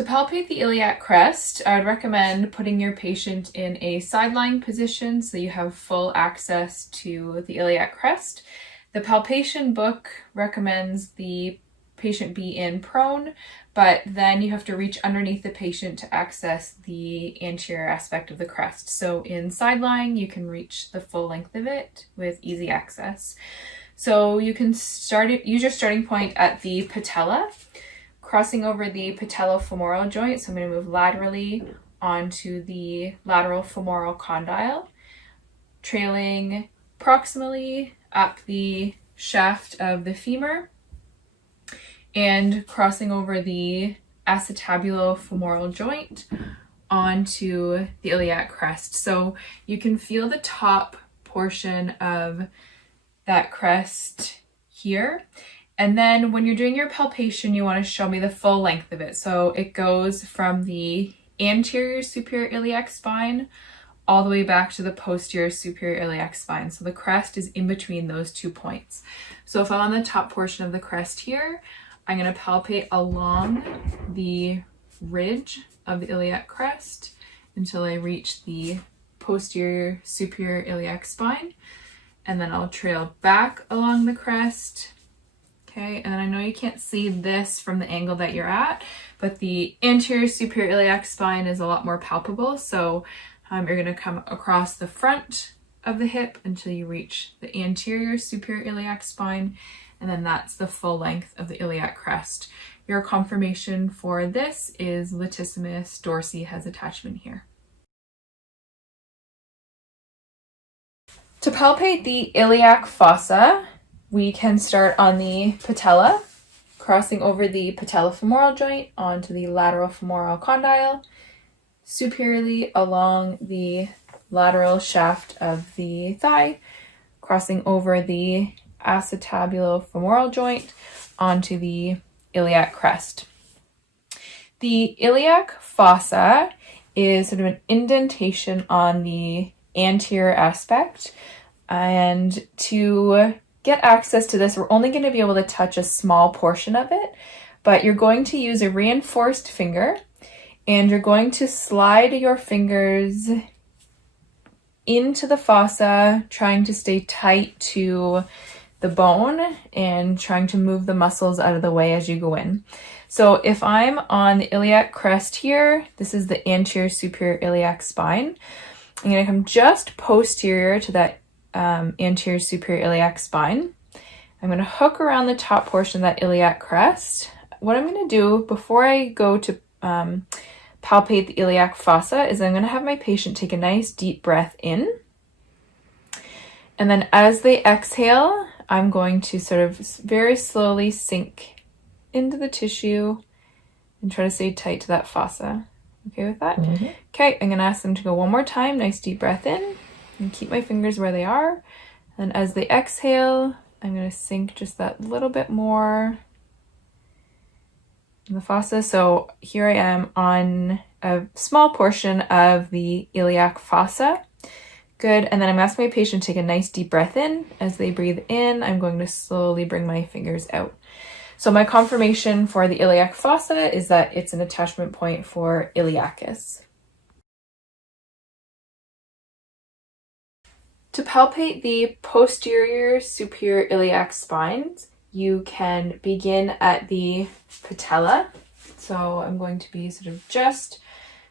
To palpate the iliac crest, I would recommend putting your patient in a sideline position so you have full access to the iliac crest. The palpation book recommends the patient be in prone, but then you have to reach underneath the patient to access the anterior aspect of the crest. So in sideline, you can reach the full length of it with easy access. So you can use your starting point at the patella, crossing over the patellofemoral joint. So I'm going to move laterally onto the lateral femoral condyle, trailing proximally up the shaft of the femur, and crossing over the acetabulofemoral joint onto the iliac crest. So you can feel the top portion of that crest here. And then when you're doing your palpation, you want to show me the full length of it. So it goes from the anterior superior iliac spine all the way back to the posterior superior iliac spine. So the crest is in between those 2 points. So if I'm on the top portion of the crest here, I'm going to palpate along the ridge of the iliac crest until I reach the posterior superior iliac spine. And then I'll trail back along the crest. Okay, and I know you can't see this from the angle that you're at, but the anterior superior iliac spine is a lot more palpable. So you're going to come across the front of the hip until you reach the anterior superior iliac spine, and then that's the full length of the iliac crest. Your confirmation for this is latissimus dorsi has attachment here. To palpate the iliac fossa, we can start on the patella, crossing over the patellofemoral joint onto the lateral femoral condyle, superiorly along the lateral shaft of the thigh, crossing over the acetabulofemoral joint onto the iliac crest. The iliac fossa is sort of an indentation on the anterior aspect, and to get access to this, we're only going to be able to touch a small portion of it, but you're going to use a reinforced finger, and you're going to slide your fingers into the fossa, trying to stay tight to the bone and trying to move the muscles out of the way as you go in. So if I'm on the iliac crest here, this is the anterior superior iliac spine. I'm going to come just posterior to that anterior superior iliac spine. I'm going to hook around the top portion of that iliac crest. What I'm going to do before I go to palpate the iliac fossa is I'm going to have my patient take a nice deep breath in. And then as they exhale, I'm going to sort of very slowly sink into the tissue and try to stay tight to that fossa. Okay with that? Mm-hmm. Okay, I'm going to ask them to go one more time. Nice deep breath in. And keep my fingers where they are. And as they exhale, I'm going to sink just that little bit more in the fossa. So here I am on a small portion of the iliac fossa. Good. And then I'm asking my patient to take a nice deep breath in. As they breathe in, I'm going to slowly bring my fingers out. So my confirmation for the iliac fossa is that it's an attachment point for iliacus. To palpate the posterior superior iliac spines, you can begin at the patella. So I'm going to be sort of just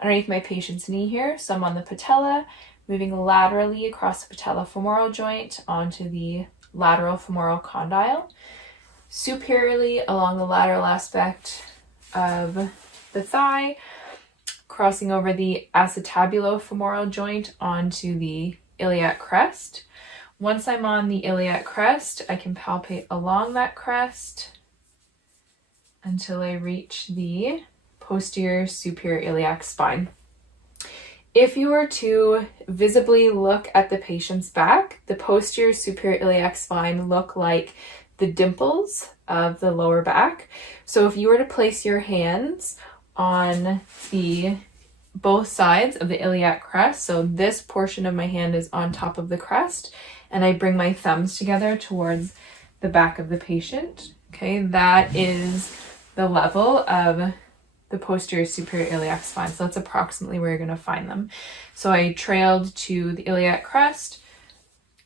underneath my patient's knee here. So I'm on the patella, moving laterally across the patellofemoral joint onto the lateral femoral condyle, superiorly along the lateral aspect of the thigh, crossing over the acetabulofemoral joint onto the iliac crest. Once I'm on the iliac crest, I can palpate along that crest until I reach the posterior superior iliac spine. If you were to visibly look at the patient's back, the posterior superior iliac spine look like the dimples of the lower back. So if you were to place your hands on both sides of the iliac crest, so this portion of my hand is on top of the crest, and I bring my thumbs together towards the back of the patient, okay, that is the level of the posterior superior iliac spine. So that's approximately where you're going to find them. So I trailed to the iliac crest,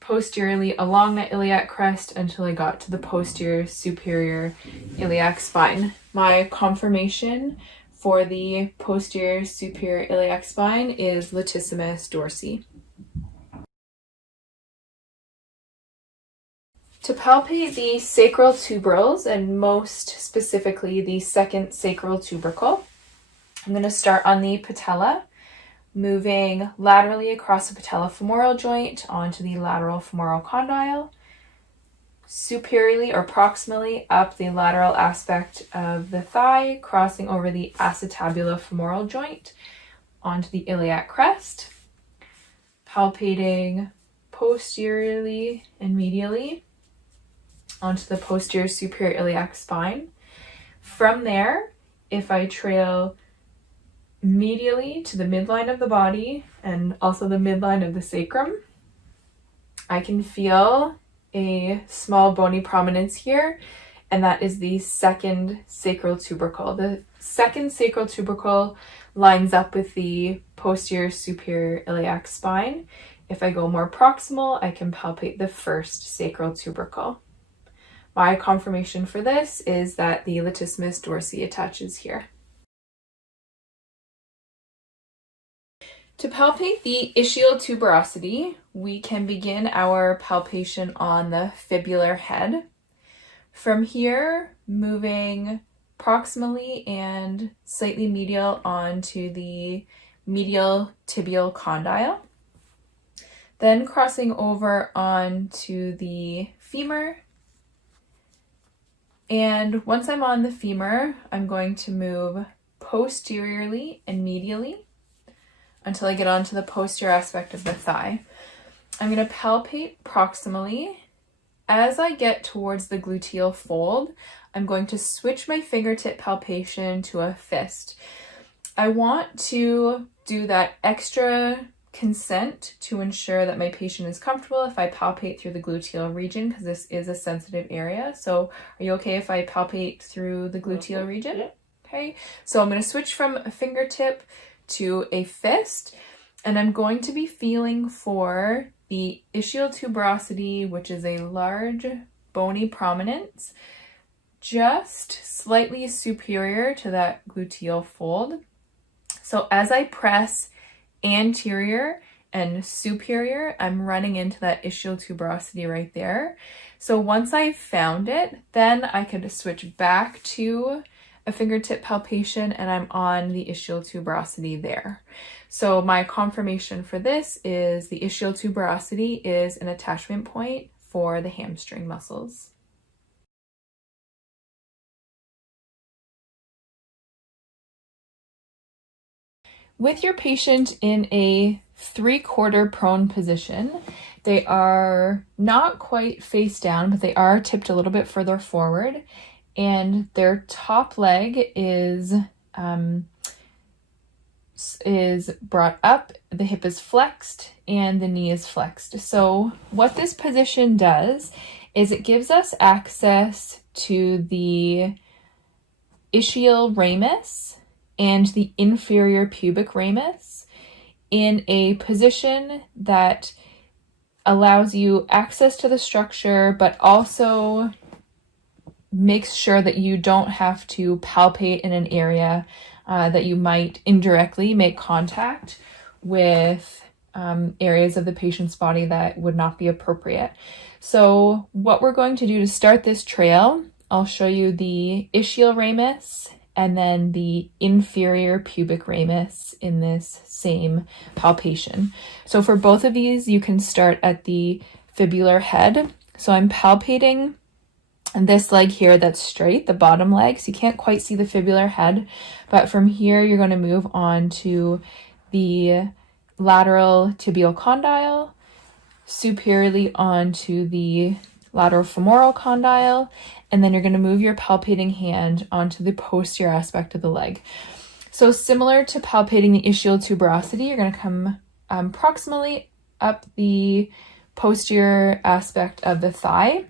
posteriorly along the iliac crest until I got to the posterior superior iliac spine. My conformation for the posterior superior iliac spine is latissimus dorsi. To palpate the sacral tubercles, and most specifically the second sacral tubercle, I'm going to start on the patella, moving laterally across the patellofemoral joint onto the lateral femoral condyle, superiorly or proximally up the lateral aspect of the thigh, crossing over the acetabulofemoral joint onto the iliac crest, palpating posteriorly and medially onto the posterior superior iliac spine. From there, if I trail medially to the midline of the body and also the midline of the sacrum, I can feel a small bony prominence here, and that is the second sacral tubercle. The second sacral tubercle lines up with the posterior superior iliac spine. If I go more proximal, I can palpate the first sacral tubercle. My confirmation for this is that the latissimus dorsi attaches here. To palpate the ischial tuberosity, we can begin our palpation on the fibular head. From here, moving proximally and slightly medial onto the medial tibial condyle. Then crossing over onto the femur. And once I'm on the femur, I'm going to move posteriorly and medially until I get onto the posterior aspect of the thigh. I'm going to palpate proximally. As I get towards the gluteal fold, I'm going to switch my fingertip palpation to a fist. I want to do that extra consent to ensure that my patient is comfortable if I palpate through the gluteal region, because this is a sensitive area. So are you okay if I palpate through the gluteal region? Yeah. Okay, so I'm going to switch from a fingertip to a fist, and I'm going to be feeling for the ischial tuberosity, which is a large bony prominence, just slightly superior to that gluteal fold. So as I press anterior and superior, I'm running into that ischial tuberosity right there. So once I've found it, then I could switch back to a fingertip palpation and I'm on the ischial tuberosity there. So my confirmation for this is the ischial tuberosity is an attachment point for the hamstring muscles. With your patient in a 3/4 prone position, they are not quite face down, but they are tipped a little bit further forward, and their top leg is brought up, the hip is flexed, and the knee is flexed. So what this position does is it gives us access to the Ischial Ramus and the inferior pubic ramus in a position that allows you access to the structure, but also makes sure that you don't have to palpate in an area that you might indirectly make contact with areas of the patient's body that would not be appropriate. So what we're going to do to start this trail, I'll show you the ischial ramus and then the inferior pubic ramus in this same palpation. So for both of these, you can start at the fibular head. So I'm palpating this leg here that's straight, the bottom leg, so you can't quite see the fibular head, but from here you're going to move on to the lateral tibial condyle, superiorly onto the lateral femoral condyle, and then you're going to move your palpating hand onto the posterior aspect of the leg. So similar to palpating the ischial tuberosity, you're going to come proximally up the posterior aspect of the thigh.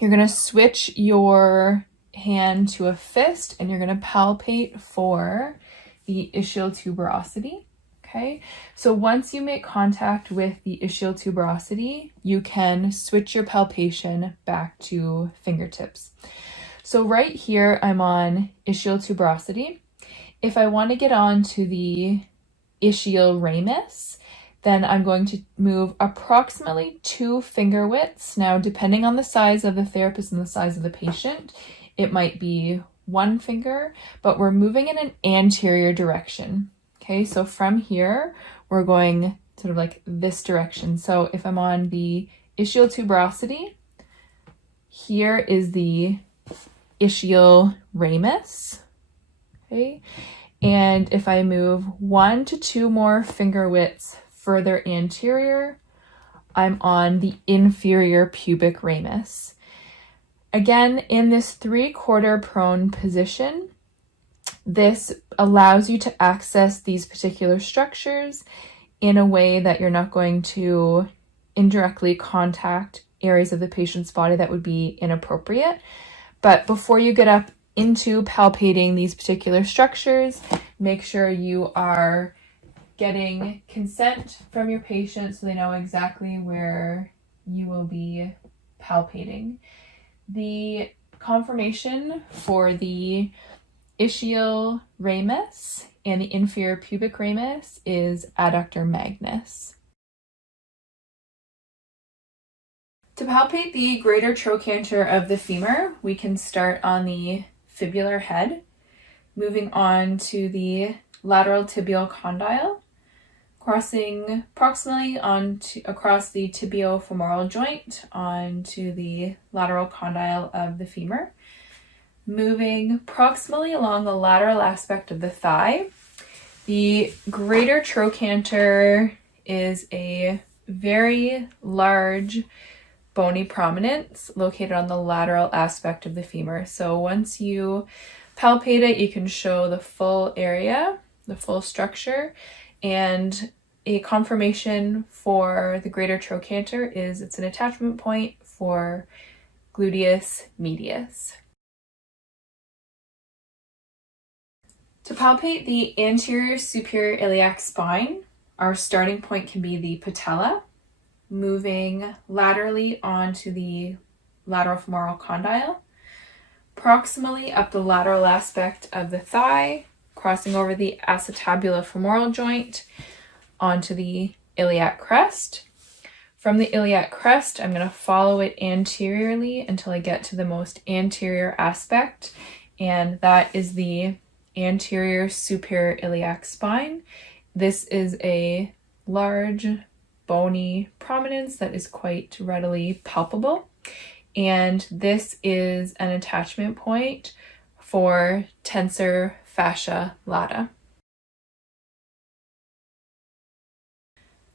You're going to switch your hand to a fist and you're going to palpate for the ischial tuberosity. Okay, so once you make contact with the ischial tuberosity, you can switch your palpation back to fingertips. So right here, I'm on ischial tuberosity. If I want to get on to the ischial ramus, then I'm going to move approximately 2 finger widths. Now, depending on the size of the therapist and the size of the patient, it might be 1 finger, but we're moving in an anterior direction. Okay, so from here, we're going sort of like this direction. So if I'm on the ischial tuberosity, here is the ischial ramus. Okay, and if I move 1 to 2 more finger widths further anterior, I'm on the inferior pubic ramus. Again, in this 3/4 prone position, this allows you to access these particular structures in a way that you're not going to indirectly contact areas of the patient's body that would be inappropriate. But before you get up into palpating these particular structures, make sure you are getting consent from your patient so they know exactly where you will be palpating. The confirmation for the ischial ramus and the inferior pubic ramus is adductor magnus. To palpate the greater trochanter of the femur, we can start on the fibular head, moving on to the lateral tibial condyle, crossing proximally across the tibiofemoral joint onto the lateral condyle of the femur, moving proximally along the lateral aspect of the thigh. The greater trochanter is a very large bony prominence located on the lateral aspect of the femur. So once you palpate it, you can show the full area, the full structure, and a confirmation for the greater trochanter is it's an attachment point for gluteus medius. To palpate the anterior superior iliac spine, our starting point can be the patella, moving laterally onto the lateral femoral condyle, proximally up the lateral aspect of the thigh, crossing over the acetabulo-femoral joint onto the iliac crest. From the iliac crest, I'm going to follow it anteriorly until I get to the most anterior aspect, and that is the anterior superior iliac spine. This is a large bony prominence that is quite readily palpable, and this is an attachment point for tensor fascia lata.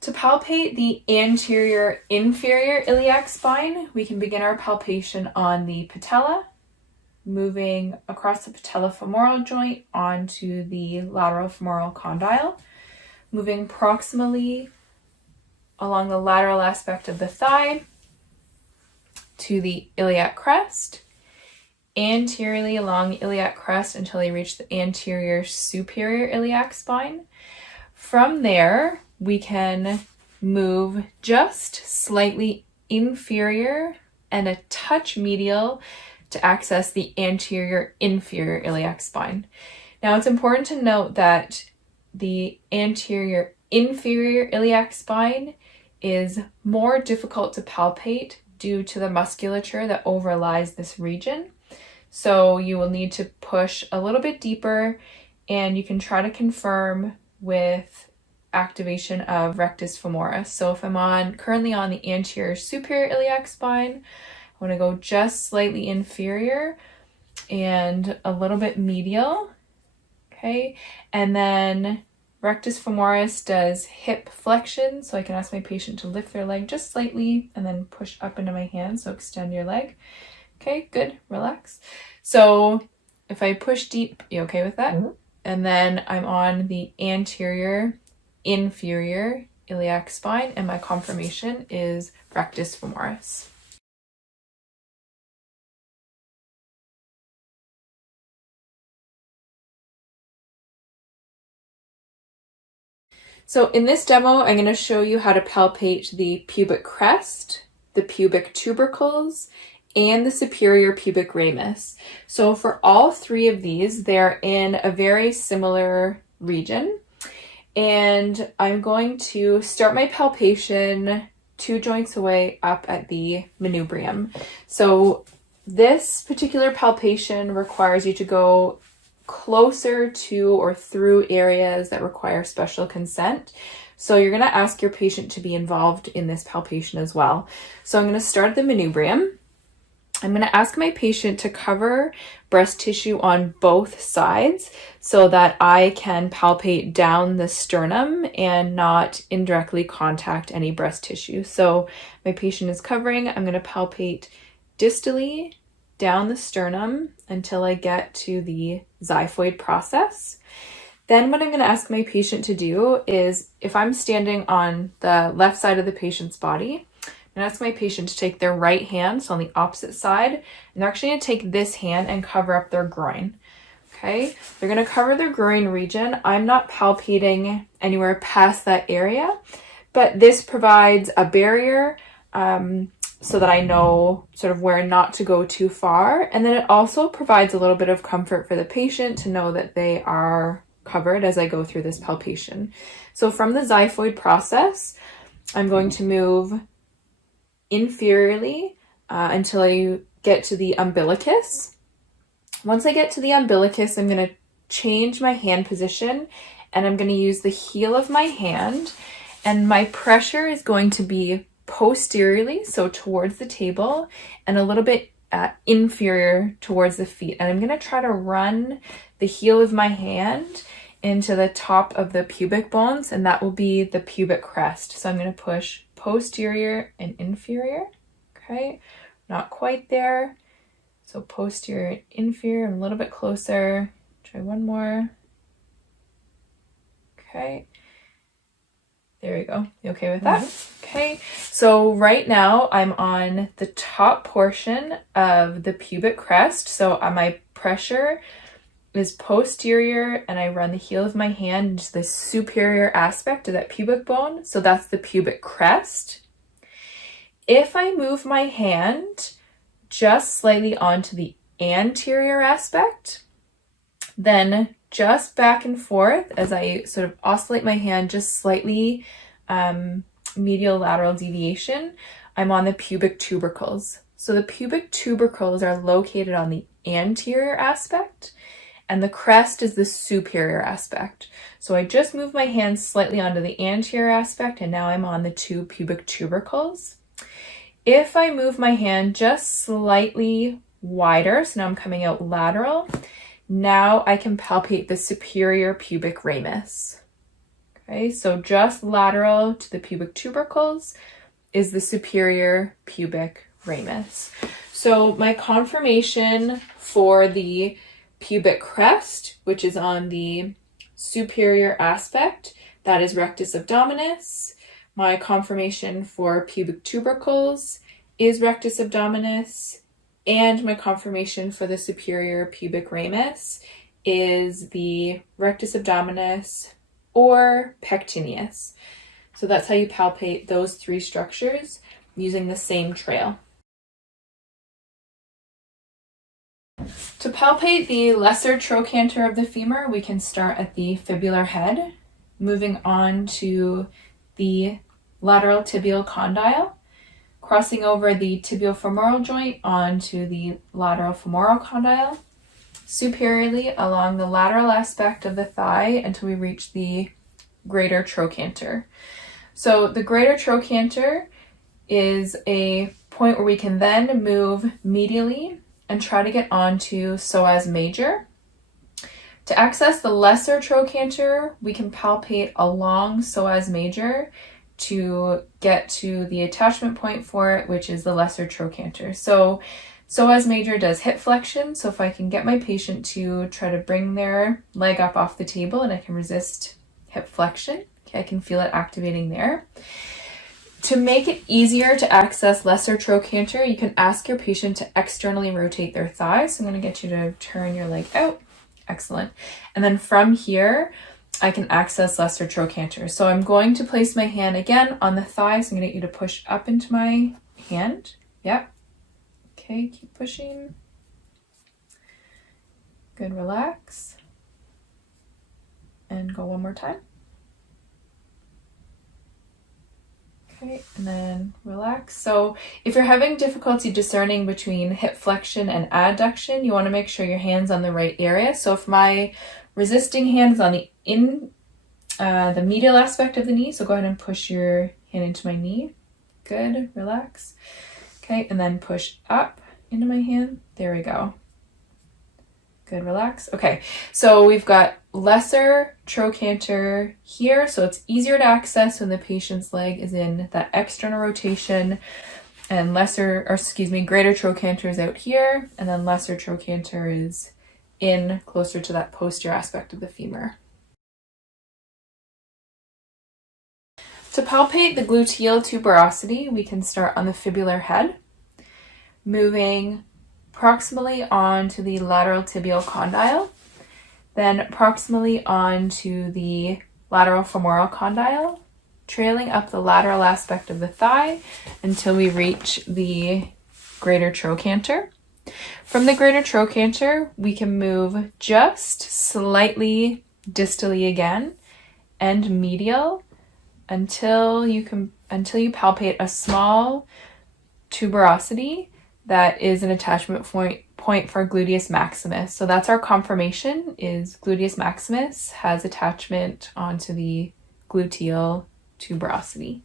To palpate the anterior inferior iliac spine, we can begin our palpation on the patella, moving across the patellofemoral joint onto the lateral femoral condyle, moving proximally along the lateral aspect of the thigh to the iliac crest, anteriorly along the iliac crest until you reach the anterior superior iliac spine. From there, we can move just slightly inferior and a touch medial to access the anterior inferior iliac spine. Now, it's important to note that the anterior inferior iliac spine is more difficult to palpate due to the musculature that overlies this region. So you will need to push a little bit deeper, and you can try to confirm with activation of rectus femoris. So if I'm currently on the anterior superior iliac spine, I want to go just slightly inferior and a little bit medial, okay? And then rectus femoris does hip flexion, so I can ask my patient to lift their leg just slightly and then push up into my hand, so extend your leg. Okay, good, relax. So if I push deep, you okay with that? Mm-hmm. And then I'm on the anterior inferior iliac spine, and my confirmation is rectus femoris. So in this demo, I'm going to show you how to palpate the pubic crest, the pubic tubercles, and the superior pubic ramus. So for all three of these, they're in a very similar region. And I'm going to start my palpation 2 joints away up at the manubrium. So this particular palpation requires you to go closer to or through areas that require special consent. So you're going to ask your patient to be involved in this palpation as well. So I'm going to start at the manubrium. I'm going to ask my patient to cover breast tissue on both sides so that I can palpate down the sternum and not indirectly contact any breast tissue. So my patient is covering. I'm going to palpate distally down the sternum until I get to the xiphoid process. Then what I'm going to ask my patient to do is, if I'm standing on the left side of the patient's body, I'm going to ask my patient to take their right hand, so on the opposite side, and they're actually going to take this hand and cover up their groin. Okay, they're going to cover their groin region. I'm not palpating anywhere past that area, but this provides a barrier so that I know sort of where not to go too far. And then it also provides a little bit of comfort for the patient to know that they are covered as I go through this palpation. So from the xiphoid process, I'm going to move inferiorly until I get to the umbilicus. Once I get to the umbilicus, I'm going to change my hand position and I'm going to use the heel of my hand, and my pressure is going to be posteriorly, so towards the table, and a little bit inferior towards the feet. And I'm going to try to run the heel of my hand into the top of the pubic bones, and that will be the pubic crest. So I'm going to push posterior and inferior. Okay, not quite there. So posterior and inferior, I'm a little bit closer. Try one more. Okay. There we go. You okay with that? Okay. So right now I'm on the top portion of the pubic crest. So my pressure is posterior, and I run the heel of my hand into the superior aspect of that pubic bone. So that's the pubic crest. If I move my hand just slightly onto the anterior aspect, then just back and forth as I sort of oscillate my hand just slightly medial lateral deviation, I'm on the pubic tubercles. So the pubic tubercles are located on the anterior aspect, and the crest is the superior aspect. So I just move my hand slightly onto the anterior aspect, and now I'm on the 2 pubic tubercles. If I move my hand just slightly wider, so now I'm coming out lateral, now I can palpate the superior pubic ramus. Okay, so just lateral to the pubic tubercles is the superior pubic ramus. So my confirmation for the pubic crest, which is on the superior aspect, that is rectus abdominis. My confirmation for pubic tubercles is rectus abdominis. And my confirmation for the superior pubic ramus is the rectus abdominis or pectineus. So that's how you palpate those 3 structures using the same trail. To palpate the lesser trochanter of the femur, we can start at the fibular head, moving on to the lateral tibial condyle, crossing over the tibiofemoral joint onto the lateral femoral condyle, superiorly along the lateral aspect of the thigh until we reach the greater trochanter. So the greater trochanter is a point where we can then move medially and try to get onto psoas major. To access the lesser trochanter, we can palpate along psoas major to get to the attachment point for it, which is the lesser trochanter. So psoas major does hip flexion. So if I can get my patient to try to bring their leg up off the table and I can resist hip flexion, okay, I can feel it activating there. To make it easier to access lesser trochanter, you can ask your patient to externally rotate their thighs. So I'm going to get you to turn your leg out. Excellent. And then from here, I can access lesser trochanter. So I'm going to place my hand again on the thigh. So I'm going to get you to push up into my hand. Yep. Okay, keep pushing. Good, relax. And go one more time. Okay, and then relax. So if you're having difficulty discerning between hip flexion and adduction, you want to make sure your hand's on the right area. So if my resisting hand is on the medial aspect of the knee, so go ahead and push your hand into my knee. Good, relax. Okay, and then push up into my hand. There we go. Good, relax. Okay, so we've got lesser trochanter here, so it's easier to access when the patient's leg is in that external rotation, and greater trochanter is out here, and then lesser trochanter is in closer to that posterior aspect of the femur. To palpate the gluteal tuberosity, we can start on the fibular head, moving proximally onto the lateral tibial condyle, then proximally onto the lateral femoral condyle, trailing up the lateral aspect of the thigh until we reach the greater trochanter. From the greater trochanter, we can move just slightly distally again and medial until you palpate a small tuberosity that is an attachment point for gluteus maximus. So that's our confirmation, is gluteus maximus has attachment onto the gluteal tuberosity.